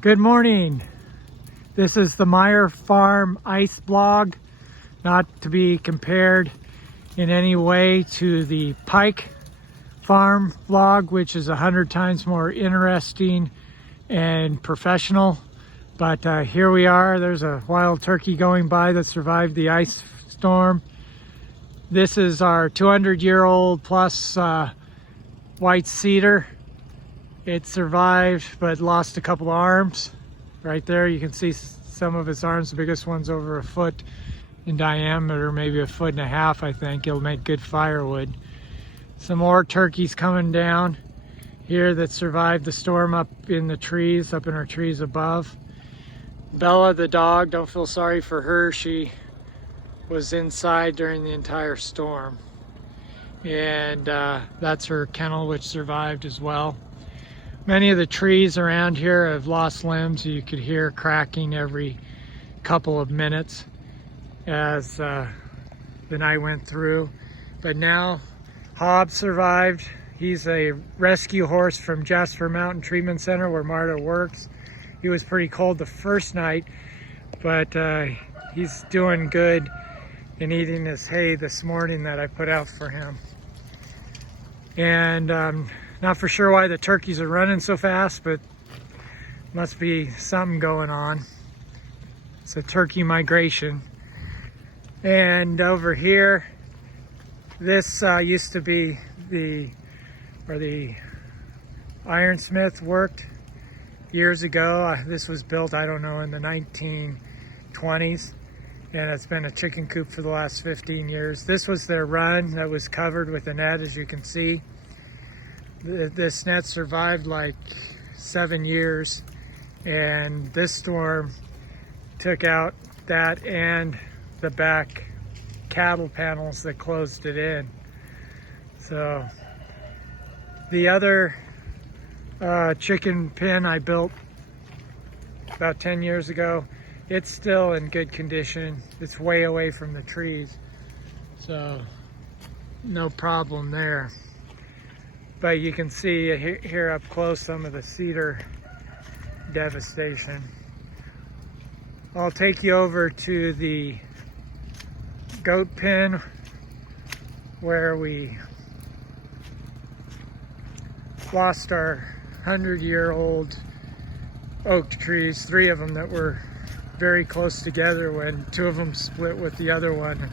Good morning. This is the Meyer Farm Ice Blog, not to be compared in any way to the Pike Farm vlog, which is 100 times more interesting and professional. But here we are. There's a wild turkey going by that survived the ice storm. This is our 200-year-old plus white cedar. It survived but lost a couple arms. Right there you can see some of its arms. The biggest one's over a foot in diameter, maybe a foot and a half. I think it'll make good firewood. Some more turkeys coming down here that survived the storm up in the trees, up in our trees above. Bella the dog, don't feel sorry for her. She was inside during the entire storm. And that's her kennel, which survived as well. Many of the trees around here have lost limbs. You could hear cracking every couple of minutes as the night went through. But now Hobbs survived. He's a rescue horse from Jasper Mountain Treatment Center where Marta works. He was pretty cold the first night, but he's doing good and eating his hay this morning that I put out for him. And not for sure why the turkeys are running so fast, but must be something going on. It's a turkey migration. And over here, this used to be where the ironsmith worked years ago. This was built, I don't know, in the 1920s. And it's been a chicken coop for the last 15 years. This was their run that was covered with a net, as you can see. This net survived like 7 years, and this storm took out that and the back cattle panels that closed it in. So the other chicken pen I built about 10 years ago, it's still in good condition. It's way away from the trees, so no problem there. But you can see here up close some of the cedar devastation. I'll take you over to the goat pen where we lost our 100-year-old oak trees, 3 of them that were very close together when 2 of them split with the other one.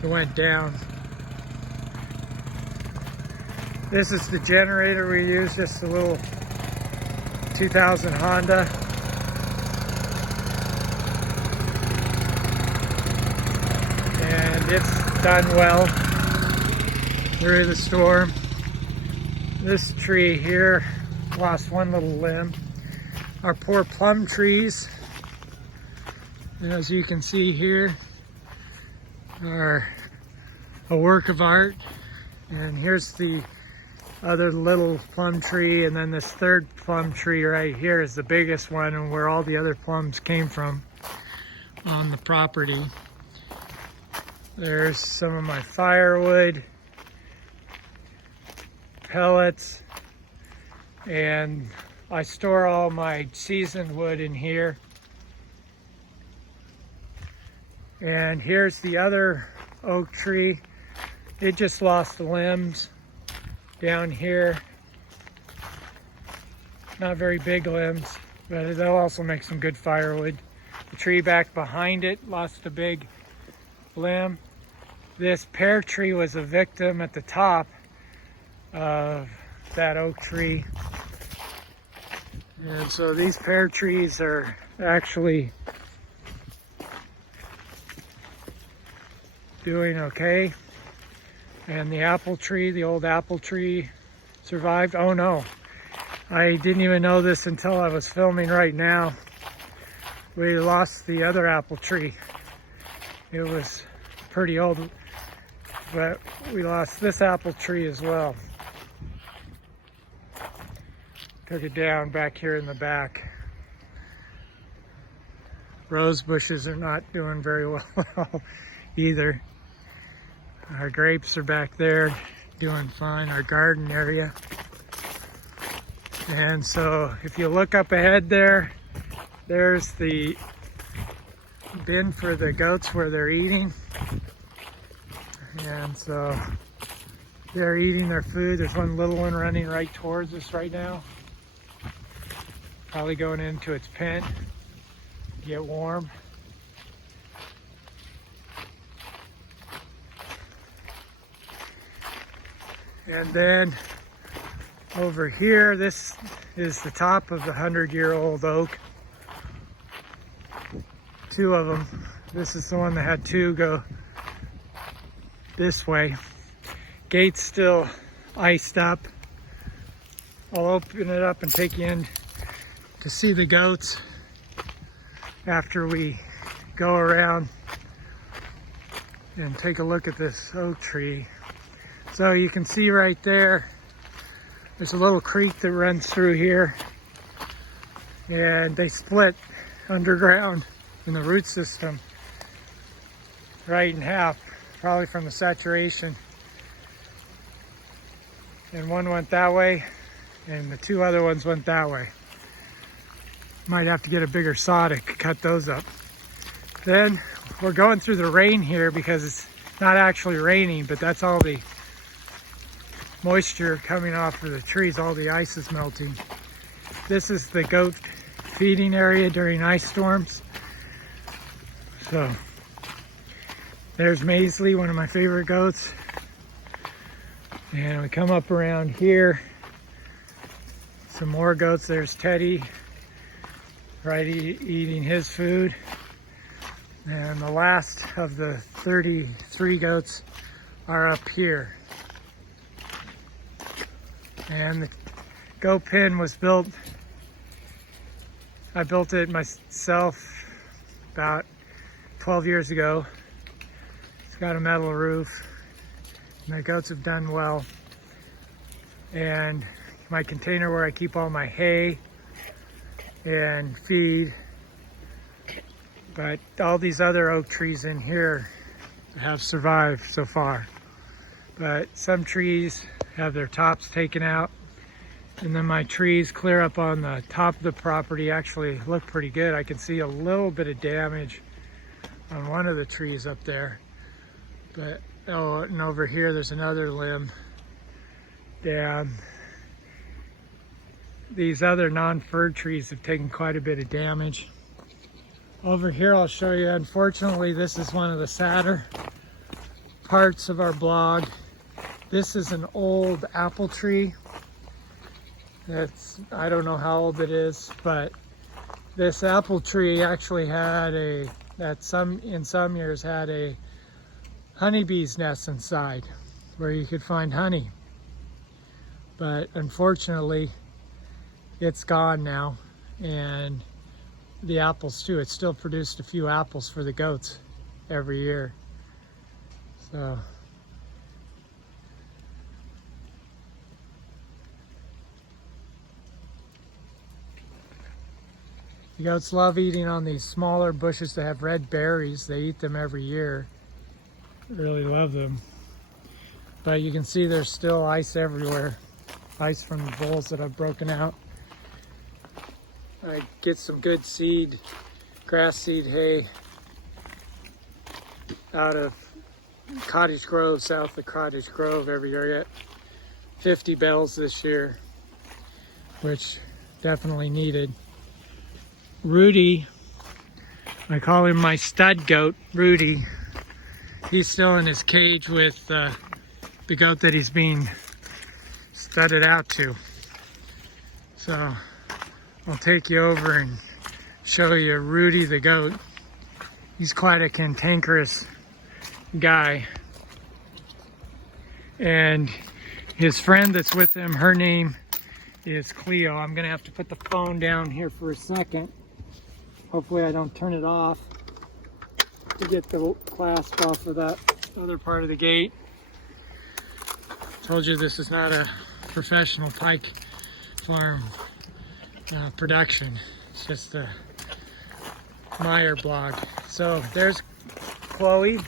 It went down. This is the generator we use, just a little 2000 Honda. And it's done well through the storm. This tree here lost one little limb. Our poor plum trees, as you can see here, are a work of art. And here's the other little plum tree, and then this third plum tree right here is the biggest one, and where all the other plums came from on the property. There's some of my firewood, pellets, and I store all my seasoned wood in here. And here's the other oak tree. It just lost the limbs down here. Not very big limbs, but they'll also make some good firewood. The tree back behind it lost a big limb. This pear tree was a victim at the top of that oak tree. And so these pear trees are actually doing okay. And the apple tree, the old apple tree, survived. Oh no, I didn't even know this until I was filming right now. We lost the other apple tree. It was pretty old, but we lost this apple tree as well. Took it down back here in the back. Rose bushes are not doing very well either. Our grapes are back there doing fine. Our garden area. And so if you look up ahead there, there's the bin for the goats where they're eating. And so they're eating their food. There's one little one running right towards us right now. Probably going into its pen to get warm. And then over here, this is the top of the 100-year-old oak. Two of them. This is the one that had two go this way. Gate's still iced up. I'll open it up and take you in to see the goats after we go around and take a look at this oak tree. So you can see right there, there's a little creek that runs through here, and they split underground in the root system right in half, probably from the saturation. And one went that way, and the two other ones went that way. Might have to get a bigger saw to cut those up. Then we're going through the rain here because it's not actually raining, but that's all the moisture coming off of the trees, all the ice is melting. This is the goat feeding area during ice storms. So there's Maisley, one of my favorite goats. And we come up around here, some more goats. There's Teddy, right, eating his food. And the last of the 33 goats are up here. And the goat pen was built, I built it myself about 12 years ago. It's got a metal roof. My goats have done well. And my container where I keep all my hay and feed. But all these other oak trees in here have survived so far. But some trees have their tops taken out. And then my trees clear up on the top of the property actually look pretty good. I can see a little bit of damage on one of the trees up there. But, oh, and over here there's another limb down. These other non-fir trees have taken quite a bit of damage. Over here I'll show you, unfortunately this is one of the sadder parts of our blog. This is an old apple tree. I don't know how old it is, but this apple tree actually had in some years had a honeybee's nest inside where you could find honey. But unfortunately, it's gone now, and the apples too. It still produced a few apples for the goats every year. So the goats love eating on these smaller bushes that have red berries. They eat them every year. Really love them. But you can see there's still ice everywhere. Ice from the bowls that I've broken out. I get some good seed, grass seed hay out of Cottage Grove, south of Cottage Grove every year. I get 50 bales this year, which definitely needed. Rudy, I call him my stud goat, Rudy. He's still in his cage with the goat that he's being studded out to. So I'll take you over and show you Rudy the goat. He's quite a cantankerous guy. And his friend that's with him, her name is Cleo. I'm gonna have to put the phone down here for a second. Hopefully I don't turn it off to get the clasp off of that other part of the gate. Told you this is not a professional pike farm production. It's just a Meyer blog. So there's Chloe.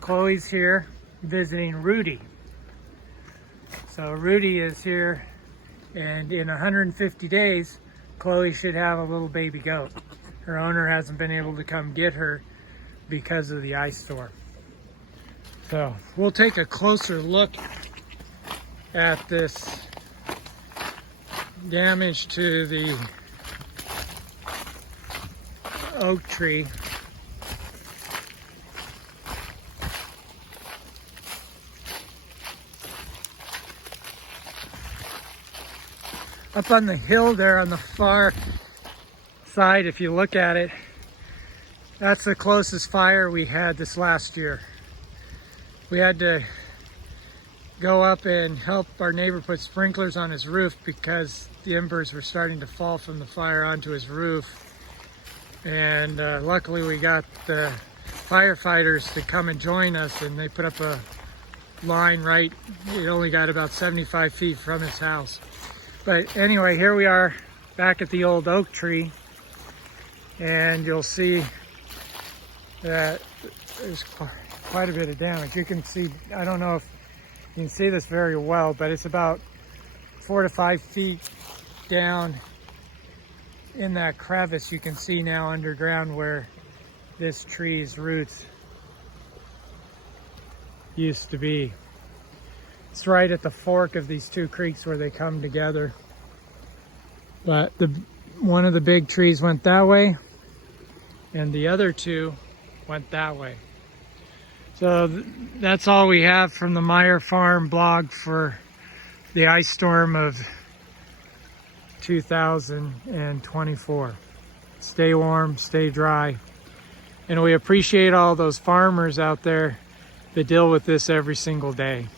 Chloe's here visiting Rudy. So Rudy is here And in 150 days, Chloe should have a little baby goat. Her owner hasn't been able to come get her because of the ice storm. So we'll take a closer look at this damage to the oak tree. Up on the hill there on the far side, if you look at it, that's the closest fire we had this last year. We had to go up and help our neighbor put sprinklers on his roof because the embers were starting to fall from the fire onto his roof. And luckily we got the firefighters to come and join us, and they put up a line right, it only got about 75 feet from his house. But anyway, here we are back at the old oak tree, and you'll see that there's quite a bit of damage. You can see, I don't know if you can see this very well, but it's about 4 to 5 feet down in that crevice. You can see now underground where this tree's roots used to be. It's right at the fork of these two creeks where they come together. But one of the big trees went that way, and the other two went that way. So that's all we have from the Meyer Farm blog for the ice storm of 2024. Stay warm, stay dry. And we appreciate all those farmers out there that deal with this every single day.